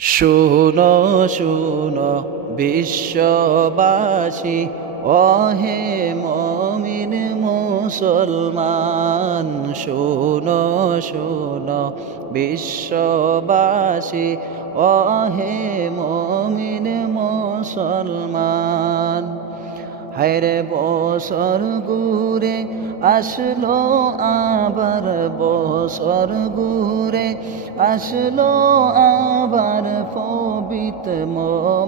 শুনো শুনো বিশ্ববাসী, অহে মমিন মুসলমান। শুনো শুনো বিশ্ববাসী, অহে মমিন মুসলমান। হায়রে বছর ঘুরে আসলো আবার, বছর ঘুরে আসলো আবার, পবিত্র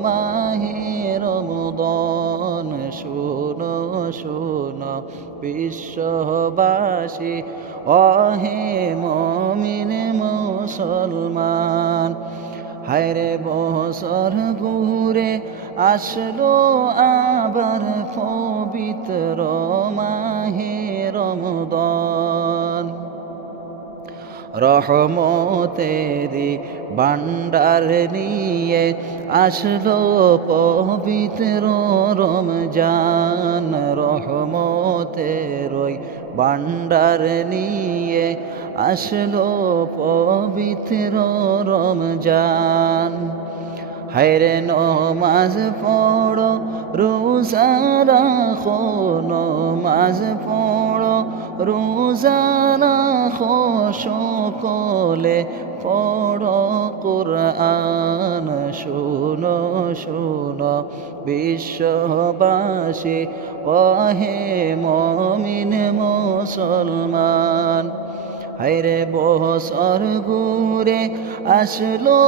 মাহে রমজান। শুনো শুনো বিশ্ববাসী, অহে মমিন মুসলমান। হায়রে বছর ঘুরে আসলো আবার, পবিত্র মাহে রমজান। রহমতেরি ভান্ডার নিয়ে আসলো পবিত্র রমজান। রহমতের ভান্ডার নিয়ে আসলো পবিত্র রমজান। হায়রে নমাজ পড়ো, রোজা রাখো, নমাজ পড়ো, রোজা রাখো, সকলে পড়ো কুরআন। শুনো শুনো বিশ্ববাসী, ওহে মমিন মুসলমান। হায়রে বছর ঘুরে আসলো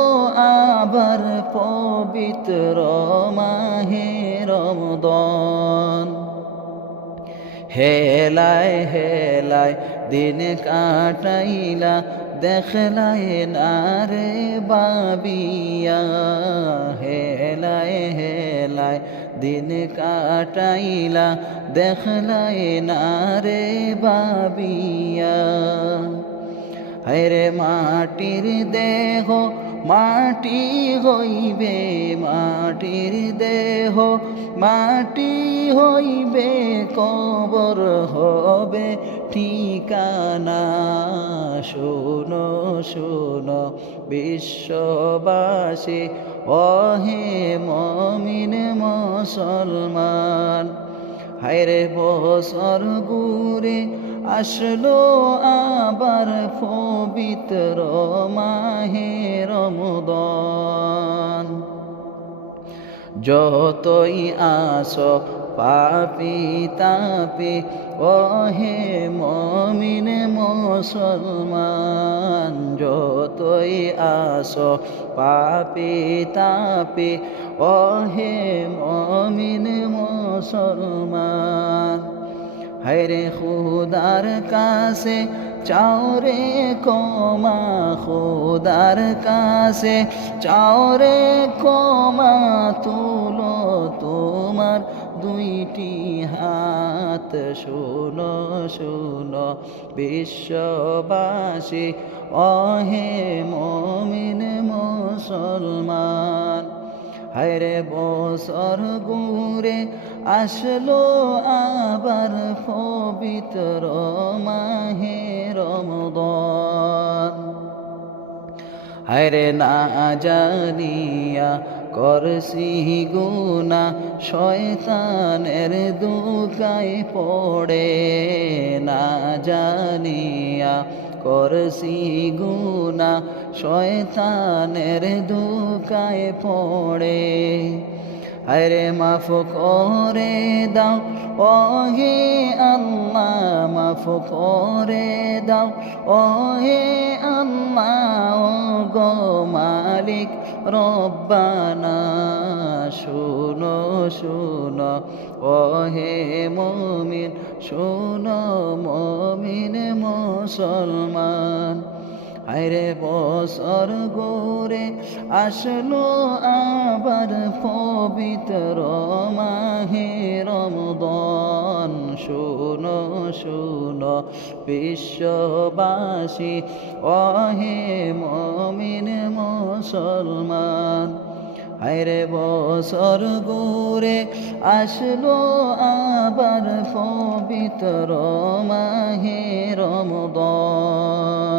আবার, পবিত্র মাহে রমজান। হেলায় হেলায় দিন কাটাইলা, দেখলাই নারে বাবিয়া। হেলায় হেলায় দিন কাটাইলা, দেখলাই নারে বাবিয়া। হায়রে মাটির দেহ মাটি হইবে, মাটির দেহ মাটি হইবে, কবর হবে ঠিকানা। শুনো শুনো বিশ্ববাসী, অহে মমিন মুসলমান। হায়রে বছর ঘুরে আসলো আবার, পবিত্র মাহে রমজান। যতই আসো পাপি তাপি, ওহে মমিন মুসলমান। যতই আসো পাপি তাপি, ওহে মমিন মুসলমান। হায়রে খুদার কাছে চাওরে ক্ষমা, খুদার কাছে চাওরে ক্ষমা, তুলো তোমার দুইটি হাত। শুনো শুনো বিশ্ববাসী, অহে মমিন মুসলমান। হায়রে বছর ঘুরে আসলো আবার, পবিত্র মাহে রমজান। হায়রে না জানিয়া করছি গুনাহ, শয়তানের দুকায় পড়ে। না জানিয়া করছি গুনাহ, শয়তানের দুকায় পড়ে। হায়রে মাফ করে দাও, ওহে আল্লাহ, মাফ করে দাও, ওহে আল্লাহ, ও গো মালিক রব্বানা। শুনো শুনো ওহে মমিন, শুনো মমিন মুসলমান। হায়রে বছর ঘুরে আসলো আবার, পবিত্র মাহে রমজান। শুনো শুনো বিশ্ববাসী, ওহে মমিন মুসলমান। হায়রে বছর ঘুরে আসলো আবার, পবিত্র মাহে রমজান।